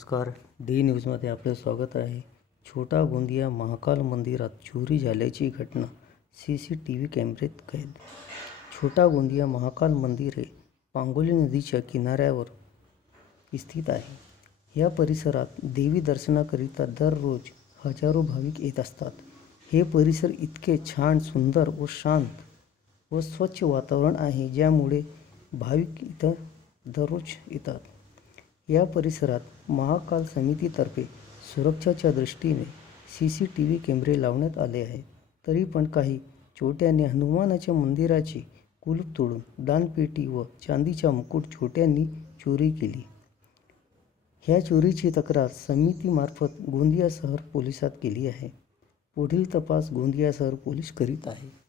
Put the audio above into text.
नमस्कार. डी न्यूजमध्ये आपलं स्वागत आहे. छोटा गोंदिया महाकाल मंदिरात चोरी झाल्याची घटना CCTV कॅमेऱ्यात कैद. छोटा गोंदिया महाकाल मंदिर हे पांगोली नदीच्या किनाऱ्यावर स्थित आहे. या परिसरात देवी दर्शनाकरिता दररोज हजारो भाविक येत असतात. हे परिसर इतके छान, सुंदर व शांत व स्वच्छ वातावरण आहे, ज्यामुळे भाविक इथं दररोज येतात. या परिसरात महाकाल समितीतर्फे सुरक्षेच्या दृष्टीने CCTV कॅमेरे लावण्यात आले आहेत. तरी पण काही चोरट्यांनी हनुमानाच्या मंदिराचे कुलूप तोडून दानपेटी व चांदीचा मुकुट चोरट्यांनी चोरी केली. ह्या चोरीची तक्रार समितीमार्फत गोंदिया शहर पोलिसात केली आहे. पुढील तपास गोंदिया शहर पोलीस करीत आहे.